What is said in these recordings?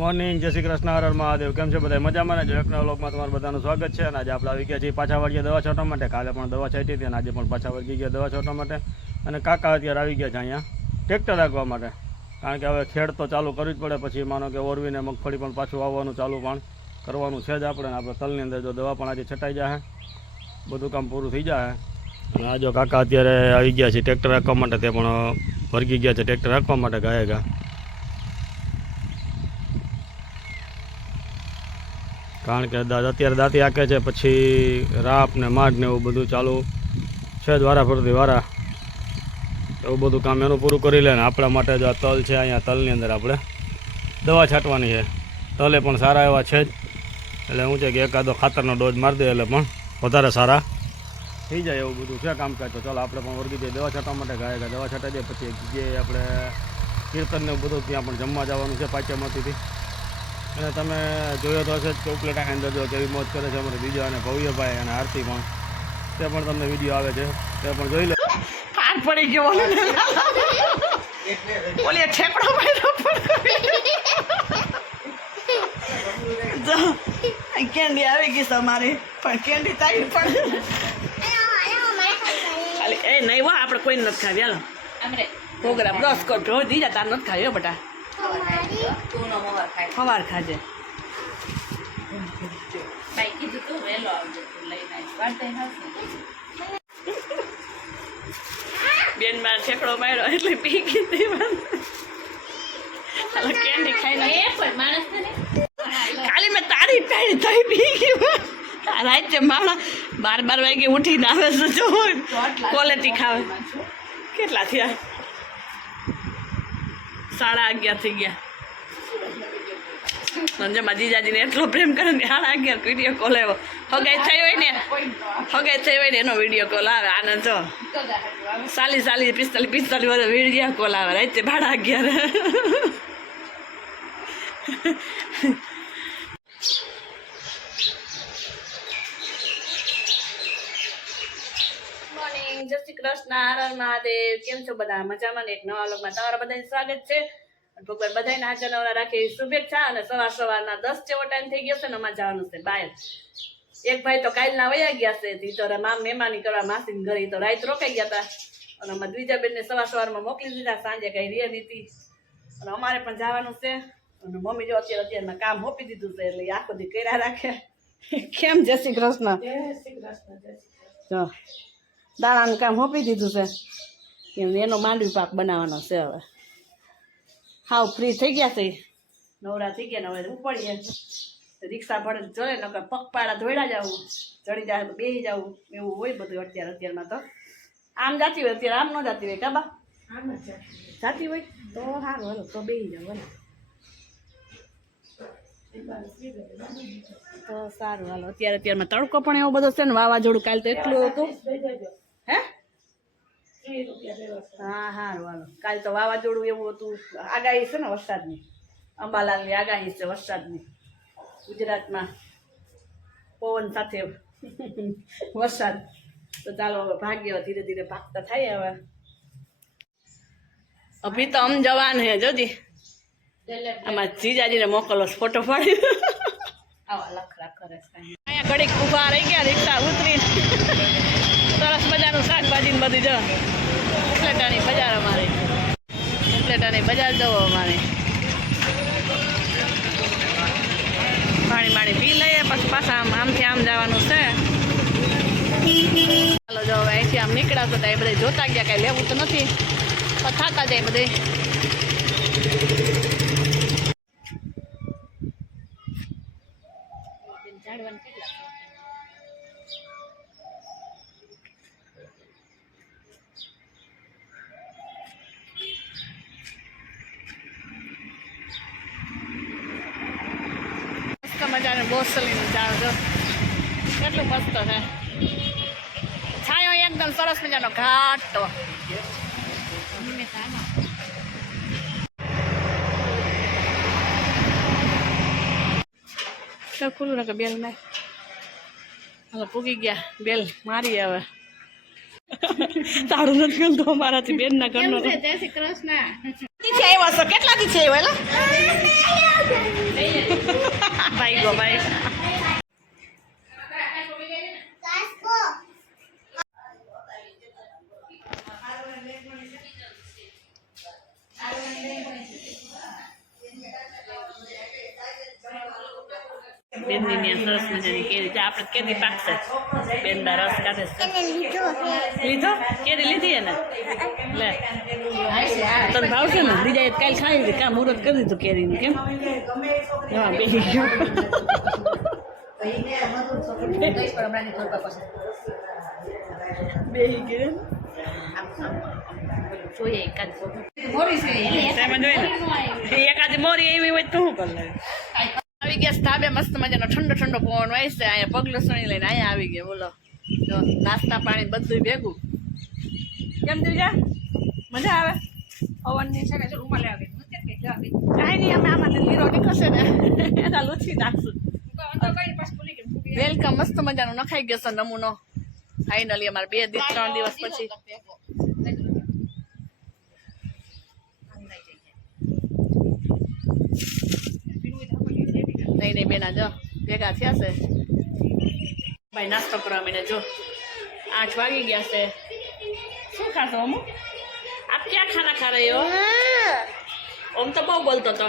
Morning, જય શ્રી કૃષ્ણ, હર હર મહાદેવ। કેમ છો બધા? મજામાં ને? એકના વ્લોગમાં તમારું બધાનું સ્વાગત છે। અને આજે આપણે આવી ગયા છીએ પાછા વળગી દવા છાંટવા માટે। કાલે પણ દવા છાંટી હતી અને આજે પણ પાછા વળગી ગયા દવા છાંટવા માટે। અને કાકા અત્યારે આવી ગયા છે અહીંયા ટ્રેક્ટર રાખવા માટે, કારણ કે હવે ખેડ તો ચાલુ કરવી જ પડે। પછી માનો કે ઓરવીને મગફળી પણ પાછું આવવાનું ચાલુ પણ કરવાનું છે જ આપણે તલની અંદર જો દવા પણ આજે છટાઈ જાય, બધું કામ પૂરું થઈ જાય। અને આ જો કાકા અત્યારે આવી ગયા છે ટ્રેક્ટર રાખવા માટે, તે પણ વળગી ગયા છે ટ્રેક્ટર રાખવા માટે ગાયે કારણ કે અત્યારે દાંતી આંકે છે, પછી રાપ ને માઢ ને એવું બધું ચાલુ છે જ વારા ફરતી વારા, એવું બધું કામ એનું પૂરું કરી લે ને આપણા માટે જો આ તલ છે, અહીંયા તલની અંદર આપણે દવા છાંટવાની છે। તલે પણ સારા એવા છે જ, એટલે શું છે કે એકાદો ખાતરનો ડોઝ મારી દે એટલે પણ વધારે સારા થઈ જાય એવું બધું છે કામકાજ। તો ચાલો આપણે પણ વળગી જઈએ દવા છાંટવા માટે ગાયે દવા છાંટાઈ દઈએ, પછી એક જગ્યાએ આપણે કીર્તનને બધું ત્યાં પણ જમવા જવાનું છે પાછળમાંથી। અને તમે જોયો તો હશે કે ઉપલેટાની અંદર જો કેવી મોજ કરે છે અમારે બીજા અને ભવ્યભાઈ અને આરતી પણ, તે પણ તમને વિડીયો આવે છે, તે પણ જોઈ લો। પાર પડી ગયો ઓલે ઠેકડો માર્યો કેન્ડી આવી ગઈ તમારી, પણ કેન્ડી તારી પણ ખાલી એ નહીં હો, આપણે કોઈ નથી ખાવી। હાલો પ્રોગ્રામ બ્રશ કર જો દીજા તાર નથી ખાવી હો બેટા, સવાર ખાજે। બેન માં ઠેકડો માર્યો એટલે પી ગઈ કેન્ડી ખાઈ ખાલી મેં તારી પાડી થઈ પી ગઈ। રાત માણા 12 વાગે ઉઠીને આવે છે જો ક્વોલિટી ખાવે। કેટલા થયા? 11:30 થઈ ગયા। સંજયમાં જીજાજીને એટલો પ્રેમ કરે ને 11:30 વિડીયો કોલ આવ્યો, હગાઈ થઈ હોય ને એનો વિડીયો કોલ આવે। આનંદ જો 40 45 વર્ષ વિડીયો કોલ આવે રાતે 11:30। મોર્નિંગ, જય શ્રી કૃષ્ણ, હર હર મહાદેવ। કેમ છો બધા? મજામાં ને? એક નવા વ્લોગમાં તમારા બધાનું સ્વાગત છે। ભગવાન બધાને હાજર નવરા રાખી શુભેચ્છા। અને સવારના 10 જેવો ટાઈમ થઈ ગયો છે ને અમારે જવાનું છે બહાર। એક ભાઈ તો કાલના વયા ગયા છે, તો મહેમાની કરવા માસીને ઘરે, તો રાત રોકાઈ ગયા હતા। અને અમારા બીજા બેનને સવારમાં મોકલી દીધા, સાંજે કઈ રે નથી। અને અમારે પણ જવાનું છે। અને મમ્મી જો અત્યારમાં કામ હોપી દીધું છે, એટલે આખો દી કર્યા રાખે। કેમ? જય શ્રી કૃષ્ણ। જો દાણાનું કામ હોપી દીધું છે, એનો માંડવી પાક બનાવવાનો છે। હવે હાવ ફ્રી થઈ ગયા છે, નવરા થઈ ગયા ને હવે ઉપડીએ રિક્ષા પડે જોડે, નકર પગપાળા ધોઈડા જવું, ચડી જાય તો બેસી જવું, એવું હોય બધું અત્યારમાં તો। આમ જાતી હોય અત્યારે, આમ ન જાતી હોય કાબા, જાતી હોય તો સારું, હાલો તો બેસી જાવ તો સારું। હાલો અત્યારમાં તડકો પણ એવો બધો છે ને, વાવાઝોડું કાલ તો એટલું હતું। હે હા સારું હાલો, કાલ તો વાવાઝોડું એવું હતું, આગાહી છે ને વરસાદની, અંબાલાલની આગાહી છે વરસાદની, ગુજરાતમાં પવન સાથે વરસાદ। તો ચાલો હવે ભાગ્ય ધીરે ધીરે ભાગતા થાય। હવે અભી તો હમ જવાન હે જોજી, આમાં જીજાજીને મોકલો ફોટો પાડી। અહીંયા ઘડીક ઊભા રહી ગયા, રિક્ષા ઉતરીને સરસ મજાનું શાકભાજી ને બધી જો ઉપલેટાની બજાર, અમારે ઉપલેટાની બજાર જવો અમારે। પાણી પી લઈએ, પછી પાછા આમથી આમ જવાનું છે। ચાલો જો હવે અહીંથી આમ નીકળ્યા તો એ બધા જોતા ગયા, કાંઈ લેવું તો નથી, પણ થતા જાય બધે। મસ્ત મજાનું બોસલીનું ઝાડ જો કેટલું મસ્ત છે, છાયો એકદમ સરસ મજાનો ઘાટ। તો ખુલ્લું ને બેલ ને હવે પૂગી ગયા, બેલ મારી હવે તારું નથી ગમતું અમારાથી બેન ના ઘરનો। જય શ્રી કૃષ્ણ। આવ્યા છો કેટલાથી છે એલા ભાઈ ગો ભાઈ બેનની ત્યાં સરસ મજાની કેરી છે આપણે કેરી પાકશે બેન બા રસ કાઢે છે લીધો કેરી લીધી એને લે તને ભાવશે ને બીજા કાલ ખાઈ લીધી કાં મુહૂર્ત કરી દીધું કેરીનું કેમ હા બેસી ગયો બેસી ગયો જોઈએ એકાદી મોરી એવી હોય તો શું કરી લે આવી ગયા ધાબે મસ્ત મજાનો ઠંડો ઠંડો પવન વાય છે અહીંયા પગલું સણી લઈને અહીંયા આવી ગયા બોલો જો નાસ્તા પાણી બધું ભેગું કેમ દીજા મજા આવે પવનની છે ને જો રૂમાલ આવે કાંઈ નહીં અમે આમાંથી લીરો નીકળશે ને એના લૂછી નાખશું વેલકમ મસ્ત મજાનું નખાઈ ગયો છે નમૂનો ફાઇનલી અમારે 2 3 દિવસ પછી નહીં બેના જો ભેગા થયા છે ભાઈ નાસ્તો કરવા મને જો 8 વાગી ગયા છે શું ખાશો અમુ આપ ક્યાં ખાના ખા રહી હો ઓમ તો બહુ બોલતો તો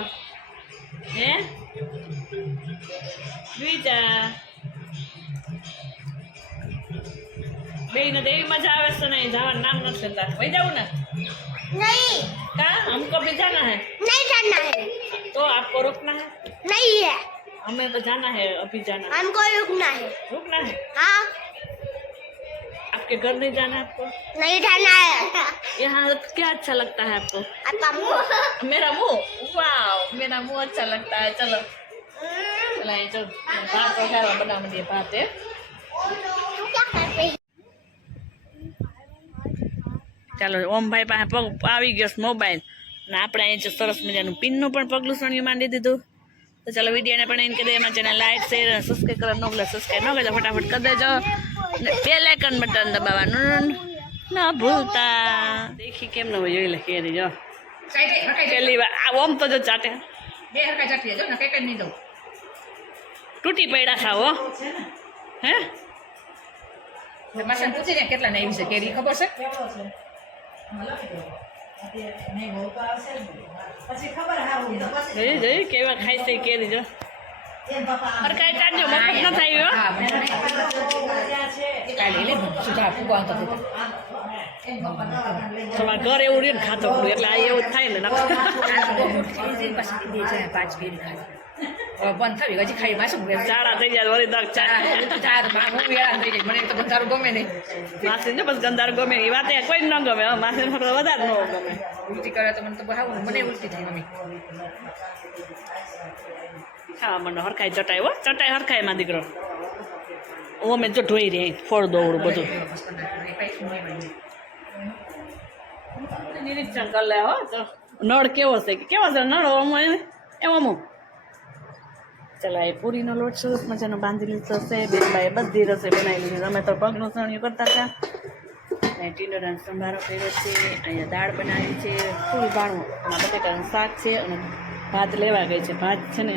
હે બીજા બેન દેવી મજા આવે છે નહીં જવાનું નામ નથી લેતા વહી જાવું ને नहीं का हमको भी जाना है नहीं जाना है तो आपको रुकना है नहीं है हमें तो जाना है अभी जाना है हमको रुकना है रुकना है हाँ आपके घर नहीं जाना है आपको नहीं जाना है यहाँ क्या अच्छा लगता है आपको आपका मुंह मेरा मुंह वाह मेरा मुंह अच्छा लगता है चलो चलाए चल भात वगैरह बना दिए भात है तू क्या कर रही है ચાલો ઓમભાઈ પાસે પગ આવી ગયો મોબાઈલ ને આપણે અહીં સરસ મજાનું પિનનું પણ પગલું સણિયું માંડી દીધું તો ચાલો વિડીયોને પણ એને કહી દે એમાં ચેનલ લાઈક શેર અને સબસ્ક્રાઈબ કરવા ન ભૂલે સબસ્ક્રાઈબ ન કરજો ફટાફટ કરી દેજો ને બેલ આઇકન બટન દબાવવાનું ન ભૂલતા દેખી કેમ ન હોય જોઈ લે કેરી જો પેલી વાર આ ઓમ તો જો ચાટે બે હરકા ચાટીએ જો ને કઈ કઈ નહીં દઉં તૂટી પડ્યા ખાવો હે માસાને પૂછીને કેટલા ને આવી છે કેરી ખબર છે જોઈ જોઈ કેવા ખાય છે કેરી જો અરે કાંઈ કાઢજો મફત ન થાય હો હા કાઢી લે સુધા ફૂગો આવતો હતો તમારે ઘર એવું રહ્યું ને ખાતો પડ્યું એટલે આ એવું જ થાય ને પાંચ કેરી ખાધી બંધ થવી હજી ખાઈ માસું ચાડા થઈ જાય વળી દક ચા ચાર હું વેળા થઈ ગઈ મને તો બંધારું ગમે નહીં માસી ને બસ ગંદાર ગમે એ વાત કોઈ ન ગમે માસી ને વધારે ન ગમે ઉલટી કરે તો મને તો બહાવું મને ઉલટી થાય મમ્મી ખાવા મને હરખાઈ ચટાઈ હો ચટાઈ હરખાઈ માં દીકરો ઓ મેં જો ઢોઈ રહી ફોડ દોડું બધું નિરીક્ષણ કરી લે હો તો નળ કેવો છે કેવો છે નળ એમ અમુક ચલા એ પૂરીનો લોટ સરસ મજાનો બાંધી લીધો છે બેનબાએ બધી રસોઈ બનાવી લીધી અમે તો પગનું સણિયું કરતા હતા અને ટીંડોરાનો સંભારો કર્યો છે અહીંયા દાળ બનાવી છે પૂરી ભાણું એમાં બટેકાનું શાક છે અને ભાત લેવા ગઈ છે ભાત છે ને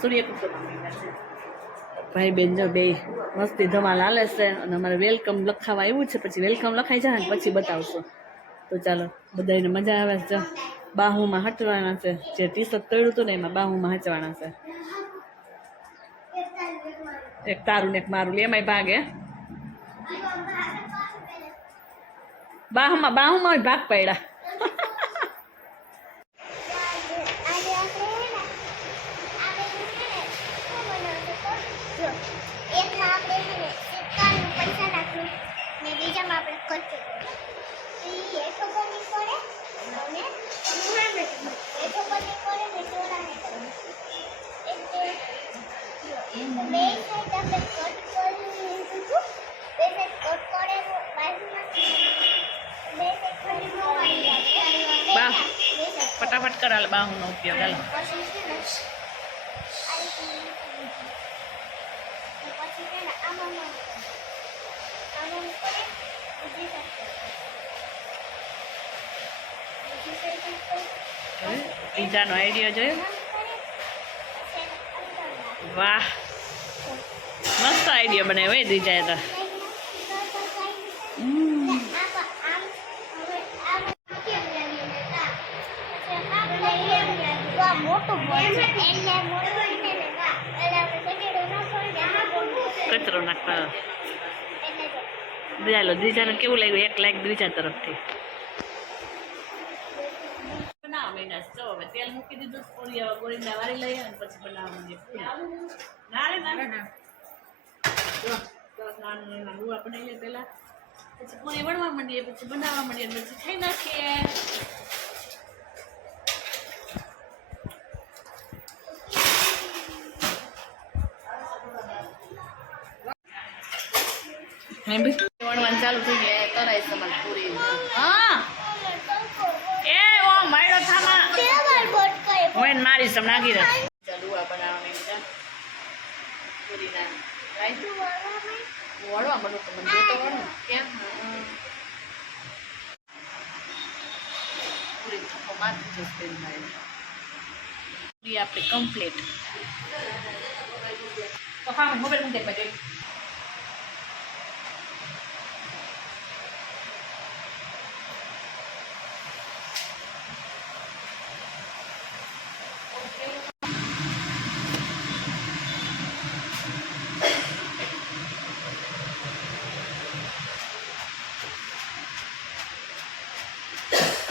સૂર્યકુકરમાં ભાઈ બેન જો બે મસ્તી ધમાલ હાલે છે અને અમારે વેલકમ લખાવા આવ્યું છે પછી વેલકમ લખાઈ જાય ને પછી બતાવશો તો ચાલો બધાને મજા આવે છે બાહુમાં હટવાના છે જે ટી શર્ટ તળ્યું હતું ને એમાં બાહુમાં હચવાના છે એક તારું ને એક મારું એમાંય ભાગે બાહુમાં ભાગ પડ્યા ફટાફટ કરાલ બાહુનો ઉપયોગ હાલો પીઝાનો આઈડિયા જોયો? વાહ, મસ્ત આઈડિયા બનાવ્યો હોય દીજાએ તો. મોટું બોલ છે એટલે મોટું એટલે આપણે કચરો ન છોડી કચરો નાખવાનો. એટલે ચાલો દીજાને કેવું લાગ્યું? 1 લાખ દીજા તરફથી. બનાવવા માંડ્યા છે. જો હવે તેલ મૂકી દીધું, પૂરી હવે ગોળીના વારી લઈએ અને પછી બનાવવા માંડીએ પૂરી. ના રે ના, જો સરસ નાના નાના લુવા બનાવી લે પહેલા, પછી પૂરી વણવા માંડીએ, પછી બનાવવા માંડીએ, પછી ખાઈ નાખીએ. વણવાનું ચાલુ થઈ ગયા, તરાઈ સમાન પૂરી. હા એ ઓ માયડો થામા તેવર બોટ કરે હું એને મારી સમ નાખી દે. ચાલુ આ બનાવવાની મજા પૂરી ના રાઈ વળવા મને તો મને તો વળો કેમ પૂરી થપ્પો મારતી જશે મારી પૂરી આપણી કમ્પ્લીટ. તો હા મોબાઈલ મૂકી દે પછી.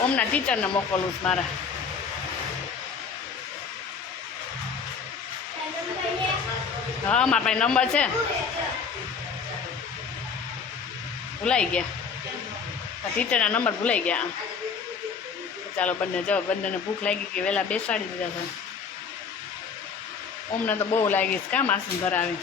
ઓમના ટીચરને મોકલું છું મારા. હા મારા પાસે નંબર છે, ભૂલાઈ ગયા ટીચરના નંબર ભૂલાઈ ગયા. ચાલો બંને જો બંનેને ભૂખ લાગી કે વહેલા બેસાડી દીધા છે. ઓમને તો બહુ લાગી છે કામ આસન ધરાવી.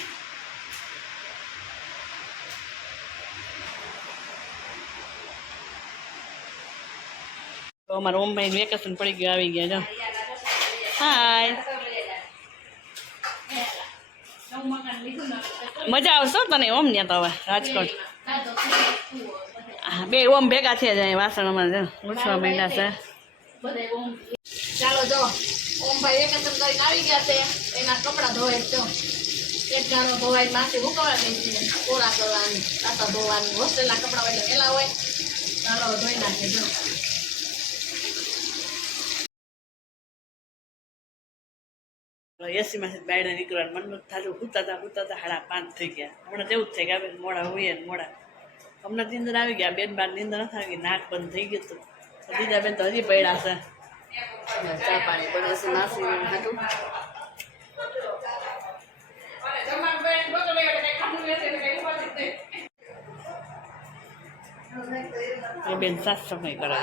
તો અમારા ઓમભાઈ વેકેશન પડી ગયું, આવી ગયા જો. હાય, મજા આવશે તને ઓમ ત્યાં તો હવે રાજકોટ. હા બે ઓમ ભેગા થયા જાય વાસણ અમારે લૂછવા માંડ્યા છે. ચાલો જો ઓમભાઈ વેકેશન કરીને આવી ગયા છે, એના કપડાં ધોવાય જો. એક ગાળો ધોવાય માથે હુકવા દે છે, કોરા કરવાની કાતા ધોવાની. હોસ્ટેલના કપડાં એટલે પેલા હોય. ચાલો ધોઈ નાખે જો. એસીમાંથી બાયણે નીકળવાનું મન નથી થતું. હુતા હતા 5:30 થઈ ગયા. હમણાં તેવું જ થાય કે આપણે મોડા હોઈએ ને મોડા. હમણાં નીંદર આવી ગયા, બેન બાર નીંદર નથી આવી ગઈ, નાક બંધ થઈ ગયું હતું. બીજા બેન તો હજી પડ્યા છે. ચા પાણી બને છે નાસી હતું. એ બેન સાત સમય કરે.